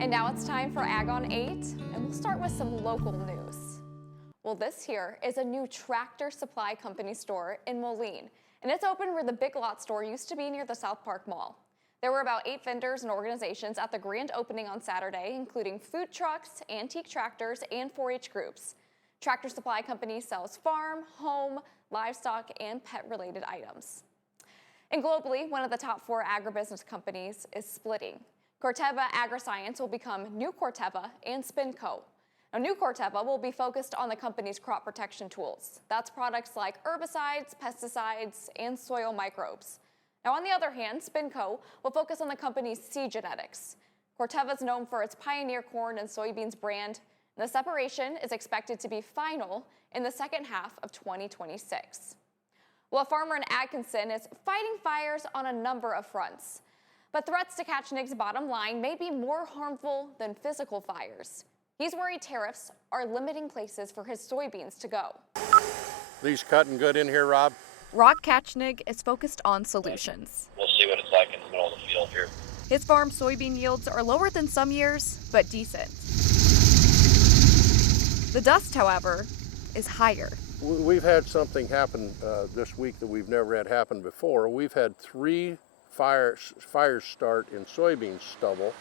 And now it's time for Ag on 8, and we'll start with some local news. Well, this here is a new Tractor Supply Company store in Moline, and it's open where the Big Lot store used to be near the South Park Mall. There were about 8 vendors and organizations at the grand opening on Saturday, including food trucks, antique tractors, and 4-H groups. Tractor Supply Company sells farm, home, livestock, and pet-related items. And globally, one of the top 4 agribusiness companies is splitting. Corteva Agriscience will become New Corteva and SpinCo. Now, New Corteva will be focused on the company's crop protection tools. That's products like herbicides, pesticides, and soil microbes. Now, on the other hand, SpinCo will focus on the company's seed genetics. Corteva is known for its Pioneer corn and soybeans brand. The separation is expected to be final in the second half of 2026. Well, a farmer in Atkinson is fighting fires on a number of fronts. But threats to Katchnig's bottom line may be more harmful than physical fires. He's worried tariffs are limiting places for his soybeans to go. These cutting good in here, Rob? Rob Katchnig is focused on solutions. We'll see what it's like in the middle of the field here. His farm soybean yields are lower than some years, but decent. The dust, however, is higher. We've had something happen this week that we've never had happen before. We've had 3 fires start in soybean stubble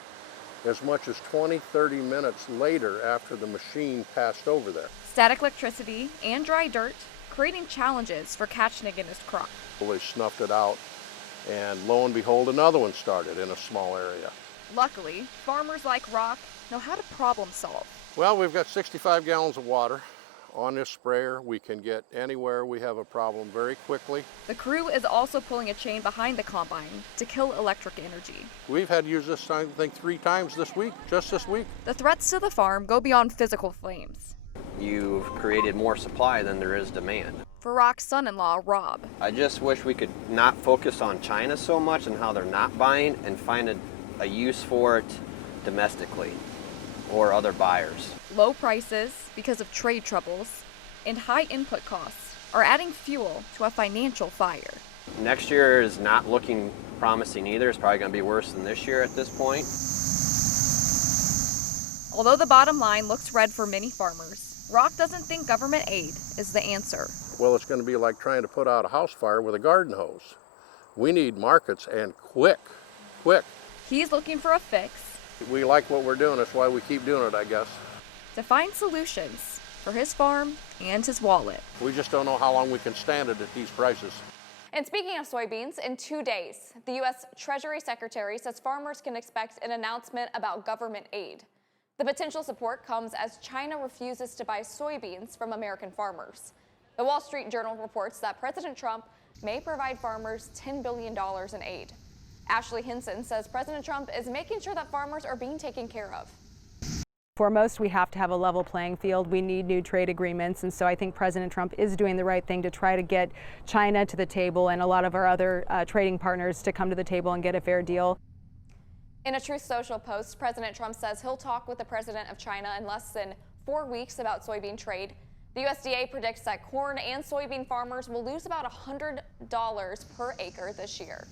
as much as 20-30 minutes later after the machine passed over there. Static electricity and dry dirt creating challenges for Katchnig and his crop. They snuffed it out, and lo and behold, another one started in a small area. Luckily, farmers like Rock know how to problem solve. Well, we've got 65 gallons of water on this sprayer. We can get anywhere we have a problem very quickly. The crew is also pulling a chain behind the combine to kill electric energy. We've had to use this, I think, 3 times this week, just this week. The threats to the farm go beyond physical flames. You've created more supply than there is demand. For Rock's son-in-law, Rob. I just wish we could not focus on China so much and how they're not buying and find a use for it domestically or other buyers. Low prices because of trade troubles and high input costs are adding fuel to a financial fire. Next year is not looking promising either. It's probably going to be worse than this year at this point. Although the bottom line looks red for many farmers, Rock doesn't think government aid is the answer. Well, it's going to be like trying to put out a house fire with a garden hose. We need markets, and quick. He's looking for a fix. We like what we're doing. That's why we keep doing it, I guess. To find solutions for his farm and his wallet. We just don't know how long we can stand it at these prices. And speaking of soybeans, in 2 days, the U.S. Treasury Secretary says farmers can expect an announcement about government aid. The potential support comes as China refuses to buy soybeans from American farmers. The Wall Street Journal reports that President Trump may provide farmers $10 billion in aid. Ashley Hinson says President Trump is making sure that farmers are being taken care of. Foremost, we have to have a level playing field. We need new trade agreements, and so I think President Trump is doing the right thing to try to get China to the table and a lot of our other trading partners to come to the table and get a fair deal. In a Truth Social post, President Trump says he'll talk with the president of China in less than 4 weeks about soybean trade. The USDA predicts that corn and soybean farmers will lose about $100 per acre this year.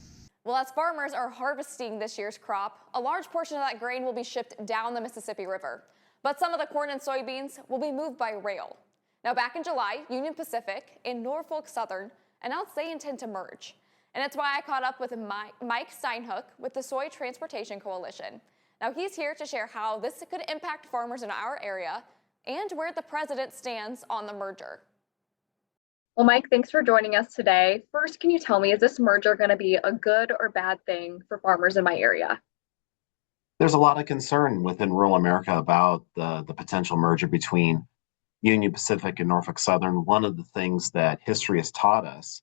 Well, as farmers are harvesting this year's crop, a large portion of that grain will be shipped down the Mississippi River. But some of the corn and soybeans will be moved by rail. Now, back in July, Union Pacific and Norfolk Southern announced they intend to merge. And that's why I caught up with Mike Steinhook with the Soy Transportation Coalition. Now, he's here to share how this could impact farmers in our area and where the president stands on the merger. Well, Mike, thanks for joining us today. First, can you tell me, is this merger going to be a good or bad thing for farmers in my area? There's a lot of concern within rural America about the potential merger between Union Pacific and Norfolk Southern. One of the things that history has taught us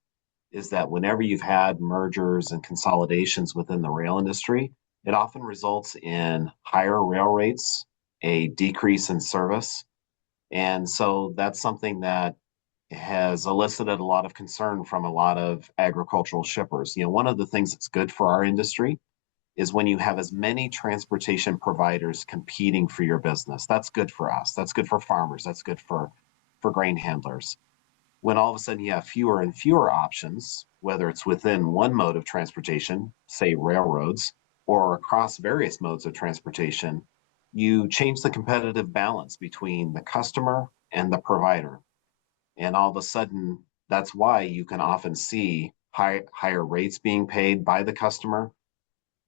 is that whenever you've had mergers and consolidations within the rail industry, it often results in higher rail rates, a decrease in service. And so that's something that has elicited a lot of concern from a lot of agricultural shippers. You know, one of the things that's good for our industry is when you have as many transportation providers competing for your business. That's good for us. That's good for farmers. That's good for grain handlers. When all of a sudden you have fewer and fewer options, whether it's within one mode of transportation, say railroads, or across various modes of transportation, you change the competitive balance between the customer and the provider. And all of a sudden, that's why you can often see higher rates being paid by the customer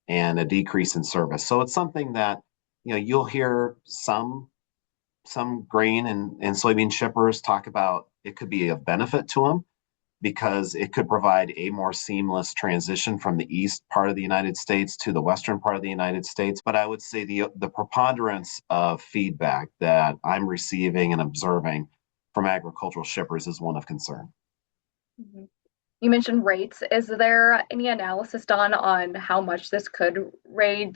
and a decrease in service. So it's something that, you'll hear some grain and soybean shippers talk about it could be a benefit to them because it could provide a more seamless transition from the east part of the United States to the western part of the United States. But I would say the preponderance of feedback that I'm receiving and observing from agricultural shippers is one of concern. Mhm. You mentioned rates. Is there any analysis done on how much this could raise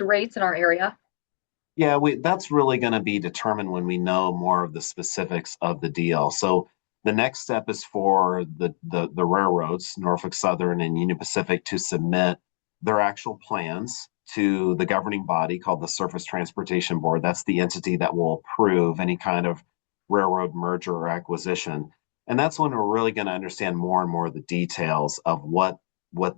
rates in our area? Yeah, that's really going to be determined when we know more of the specifics of the deal. So the next step is for the railroads, Norfolk Southern and Union Pacific, to submit their actual plans to the governing body called the Surface Transportation Board. That's the entity that will approve any kind of railroad merger or acquisition. And that's when we're really going to understand more and more of the details of what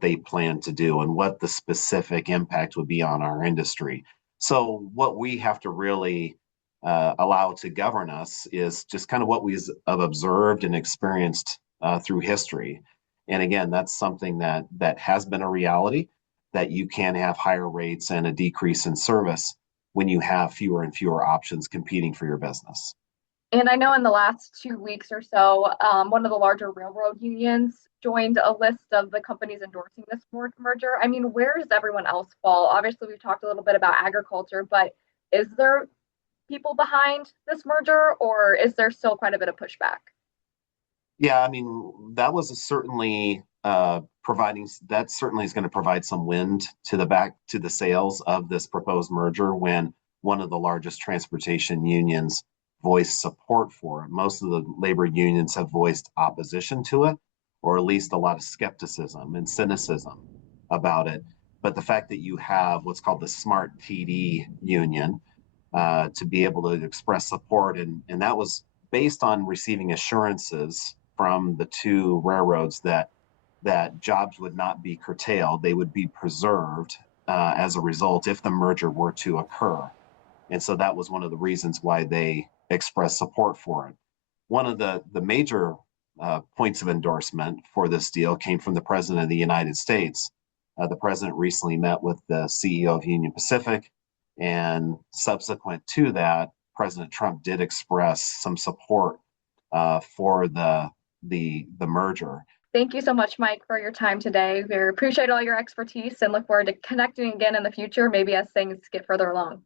they plan to do and what the specific impact would be on our industry. So what we have to really allow to govern us is just kind of what we've observed and experienced through history. And again, that's something that has been a reality, that you can have higher rates and a decrease in service when you have fewer and fewer options competing for your business. And I know in the last 2 weeks or so, one of the larger railroad unions joined a list of the companies endorsing this merger. I mean, where does everyone else fall? Obviously, we've talked a little bit about agriculture, but is there people behind this merger, or is there still quite a bit of pushback? Yeah, I mean, that was certainly that certainly is going to provide some wind to the sails of this proposed merger when one of the largest transportation unions voiced support for it. Most of the labor unions have voiced opposition to it, or at least a lot of skepticism and cynicism about it. But the fact that you have what's called the Smart TD union to be able to express support, and that was based on receiving assurances from the two railroads that jobs would not be curtailed, they would be preserved as a result if the merger were to occur. And so that was one of the reasons why they expressed support for it. One of the major points of endorsement for this deal came from the President of the United States. The President recently met with the CEO of Union Pacific, and subsequent to that, President Trump did express some support for the merger. Thank you so much, Mike, for your time today. We appreciate all your expertise and look forward to connecting again in the future, maybe as things get further along.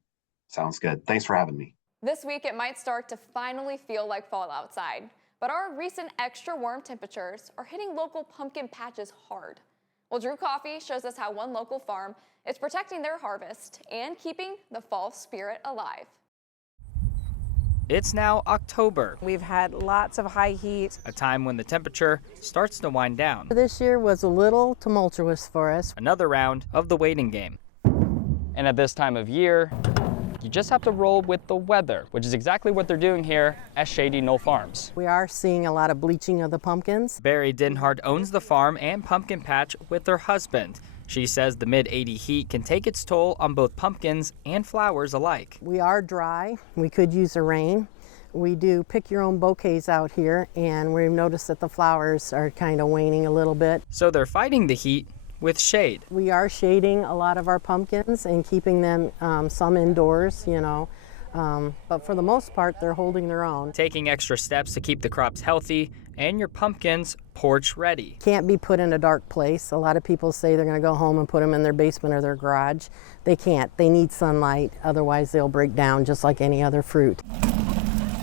Sounds good. Thanks for having me. This week, it might start to finally feel like fall outside, but our recent extra warm temperatures are hitting local pumpkin patches hard. Well, Drew Coffee shows us how one local farm is protecting their harvest and keeping the fall spirit alive. It's now October, We've had lots of high heat. a time when the temperature starts to wind down. This year was a little tumultuous for us. Another round of the waiting game. And at this time of year, you just have to roll with the weather, which is exactly what they're doing here at Shady Knoll Farms. We are seeing a lot of bleaching of the pumpkins. Barry Denhart owns the farm and pumpkin patch with her husband. She says the mid-80 heat can take its toll on both pumpkins and flowers alike. We are dry. We could use a rain. We do pick your own bouquets out here, and we've noticed that the flowers are kind of waning a little bit. So they're fighting the heat with shade. We are shading a lot of our pumpkins and keeping them some indoors, but for the most part, they're holding their own. Taking extra steps to keep the crops healthy and your pumpkins porch ready. Can't be put in a dark place. A lot of people say they're going to go home and put them in their basement or their garage. They can't. They need sunlight, otherwise they'll break down just like any other fruit.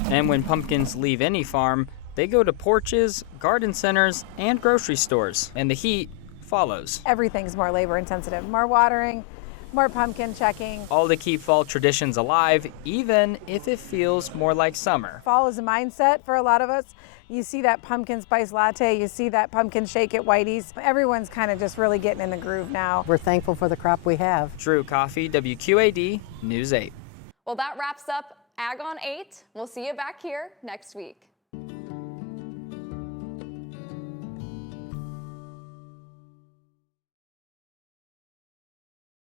And when pumpkins leave any farm, they go to porches, garden centers, and grocery stores, and the heat follows. Everything's more labor intensive, more watering, more pumpkin checking. All to keep fall traditions alive, even if it feels more like summer. Fall is a mindset for a lot of us. You see that pumpkin spice latte, you see that pumpkin shake at Whitey's. Everyone's kind of just really getting in the groove now. We're thankful for the crop we have. Drew Coffee, WQAD News 8. Well, that wraps up Ag on 8. We'll see you back here next week.